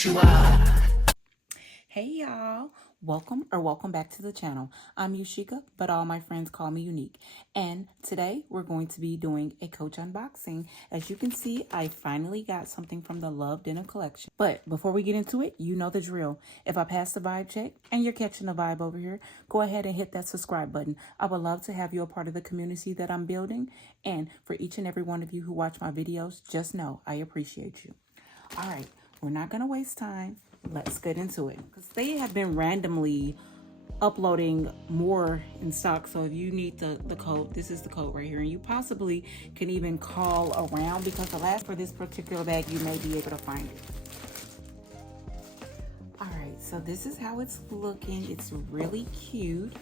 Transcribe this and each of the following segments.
what you are. Hey y'all, welcome back to the channel. I'm Yushika, but all my friends call me Yunique. And today we're going to be doing a Coach unboxing. As you can see, I finally got something from the Loved Denim collection. But before we get into it, you know the drill. If I pass the vibe check and you're catching the vibe over here, go ahead and hit that subscribe button. I would love to have you a part of the community that I'm building. And for each and every one of you who watch my videos, just know I appreciate you. All right, we're not going to waste time. Let's get into it, because they have been randomly uploading more in stock. So if you need the code, this is the code right here, and you possibly can even call around, because the last for this particular bag you may be able to find it. All right, so this is how it's looking. It's really cute.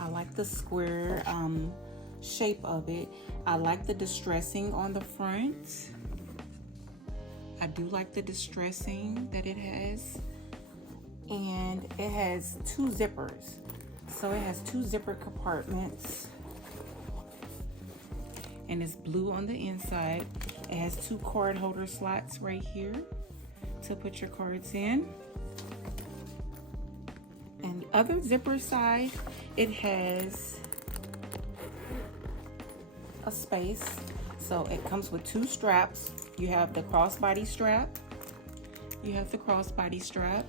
I like the square shape of it. I like the distressing on the front. I do like the distressing that it has. And it has two zippers. So it has two zipper compartments. And it's blue on the inside. It has two card holder slots right here to put your cards in. And the other zipper side, it has a space. So it comes with two straps. You have the crossbody strap. You have the crossbody strap.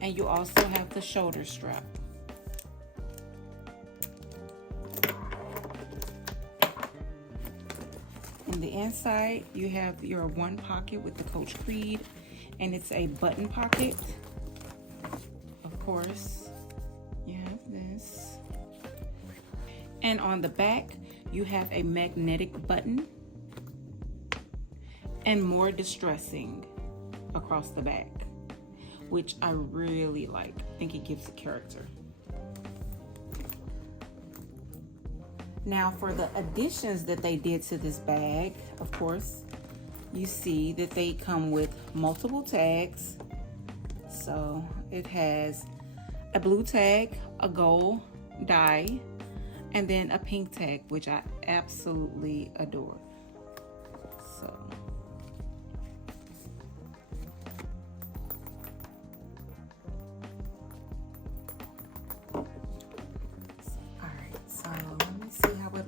And you also have the shoulder strap. In the inside, you have your one pocket with the Coach Creed, and it's a button pocket. Of course, you have this. And on the back, you have a magnetic button and more distressing across the back, which I really like. I think it gives it character. Now for the additions that they did to this bag, of course, you see that they come with multiple tags. So it has a blue tag, a gold die, and then a pink tag, which I absolutely adore. So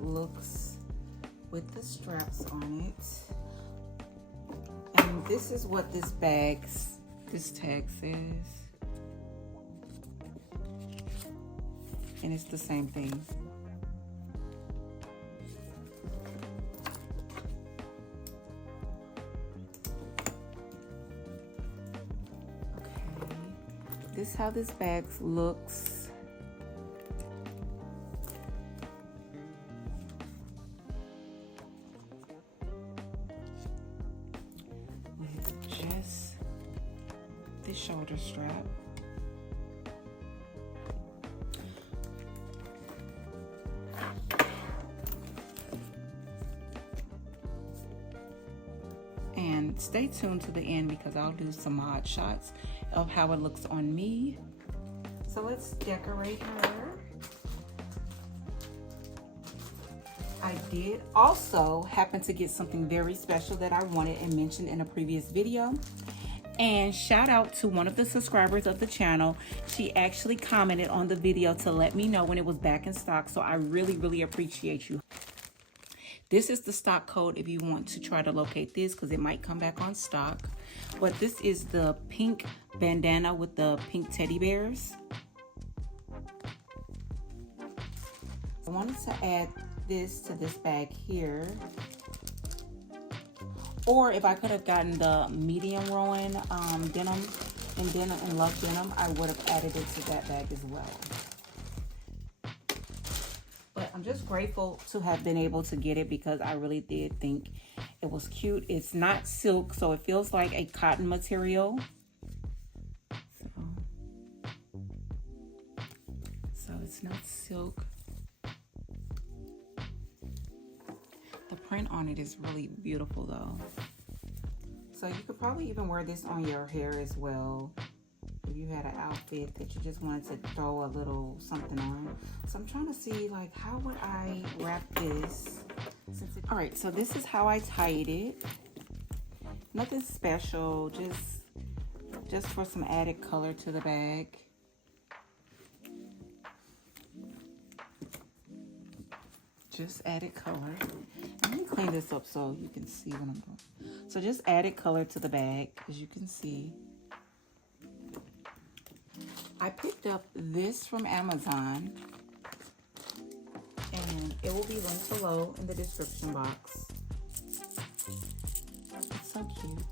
looks with the straps on it. And this is what this tag says. And it's the same thing. Okay. This is how this bag looks. Just the shoulder strap. And stay tuned to the end, because I'll do some mod shots of how it looks on me. So let's decorate her. I did also happen to get something very special that I wanted and mentioned in a previous video. And shout out to one of the subscribers of the channel. She actually commented on the video to let me know when it was back in stock. So I really appreciate you. This is the stock code if you want to try to locate this, because it might come back on stock. But this is the pink bandana with the pink teddy bears. I wanted to add this to this bag here, or if I could have gotten the medium rolling denim and Loved Denim, I would have added it to that bag as well. But I'm just grateful to have been able to get it, because I really did think it was cute. It's not silk, so it feels like a cotton material. So it's not silk. The print on it is really beautiful though. So you could probably even wear this on your hair as well, if you had an outfit that you just wanted to throw a little something on. So I'm trying to see, like, how would I wrap this? All right, so this is how I tied it. Nothing special, just for some added color to the bag. Just added color. Let me clean this up so you can see what I'm doing. So just added color to the bag, as you can see. I picked up this from Amazon, and it will be linked below in the description box. It's so cute.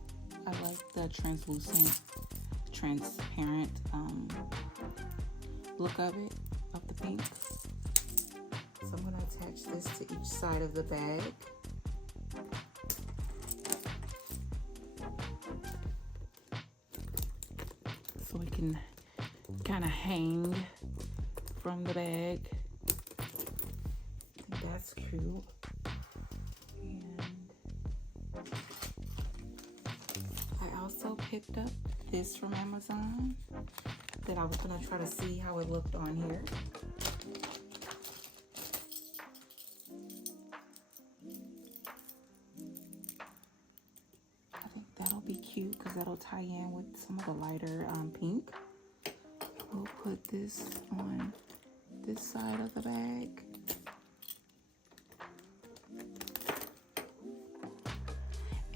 I like the translucent, transparent look of it, of the pink. So I'm going to attach this to each side of the bag. So it can kind of hang from the bag. I think that's cute. And I also picked up this from Amazon that I was going to try to see how it looked on here. I think that'll be cute because that'll tie in with some of the lighter pink. We'll put this on this side of the bag.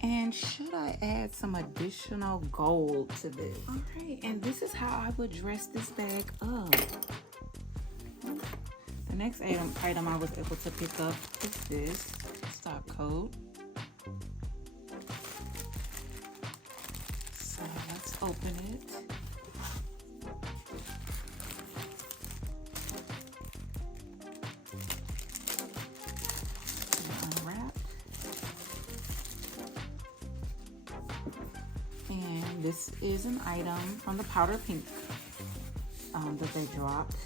And should I add some additional gold to this? All right, and this is how I would dress this bag up. The next item I was able to pick up is this stock coat. So let's open it. And this is an item from the powder pink that they dropped.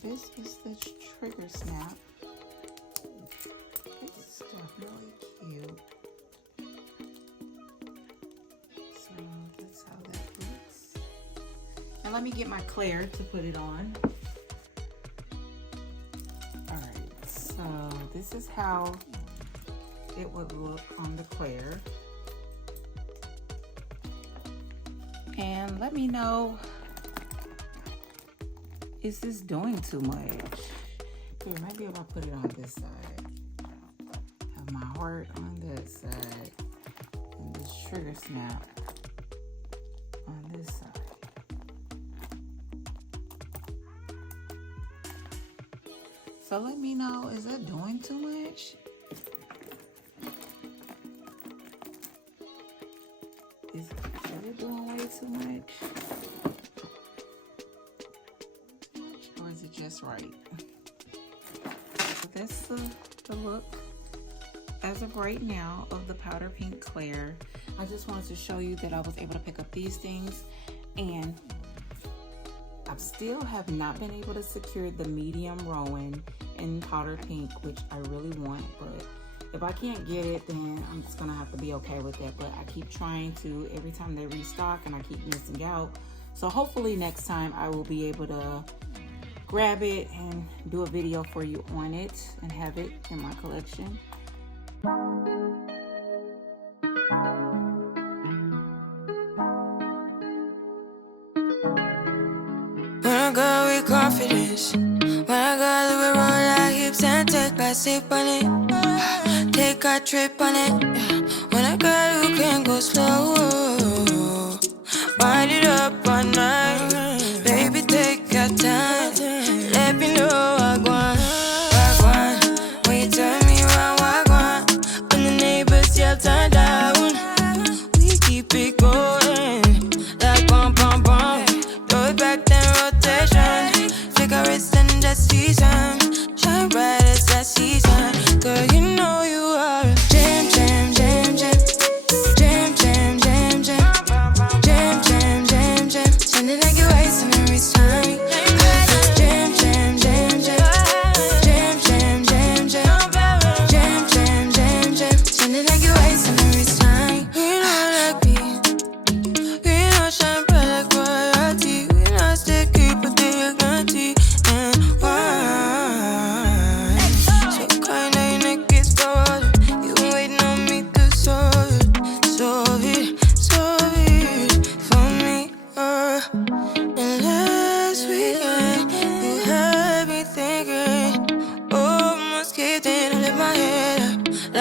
This is the trigger snap. It's definitely cute. So that's how that looks. And let me get my Claire to put it on. Alright, so this is how it would look on the Claire. And let me know, is this doing too much? Here, maybe if I put it on this side. Have my heart on that side. And this trigger snap on this side. So let me know, is that doing too much? Is it doing way too much? Or is it just right? So that's the look as of right now of the powder pink Claire. I just wanted to show you that I was able to pick up these things, and I still have not been able to secure the medium Rowan in powder pink, which I really want, but if I can't get it, then I'm just gonna have to be okay with that. But I keep trying to every time they restock, and I keep missing out. So hopefully next time I will be able to grab it and do a video for you on it and have it in my collection. When I go with confidence, when I go to roll our hips and take a sip on it, take a trip on it. When I go, you can go slow, wind it up all night. Baby, take your time, let me know I want.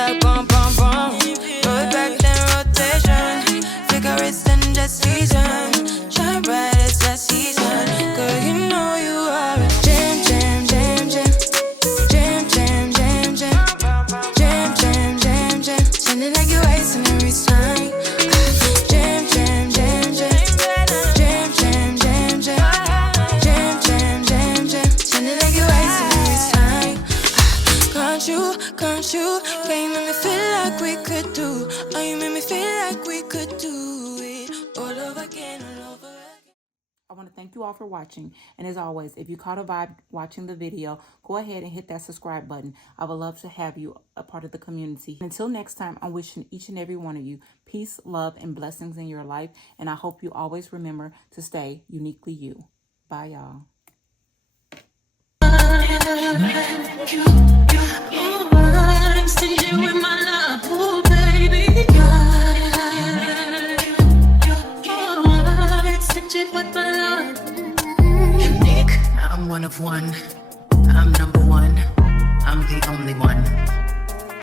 like bum bum bum. Roll it back then rotation. Figure it's then just season. Shine bright as that season. Girl, you know you are a jam, jam, jam, jam. Jam, jam, jam, jam. Jam, jam, jam, jam. Sounding like you're wasting every time. Jam, jam, jam, jam. Jam, jam, jam, jam. Jam, jam, jam, jam. Sounding like you're wasting every time. Can't you? Can you make me feel like we could do? Oh, you make me feel like we could do it all over again, all over again. I want to thank you all for watching. And as always, if you caught a vibe watching the video, go ahead and hit that subscribe button. I would love to have you a part of the community. Until next time, I'm wishing each and every one of you peace, love, and blessings in your life. And I hope you always remember to stay uniquely you. Bye, y'all. Unique, I'm one of one. I'm number one. I'm the only one.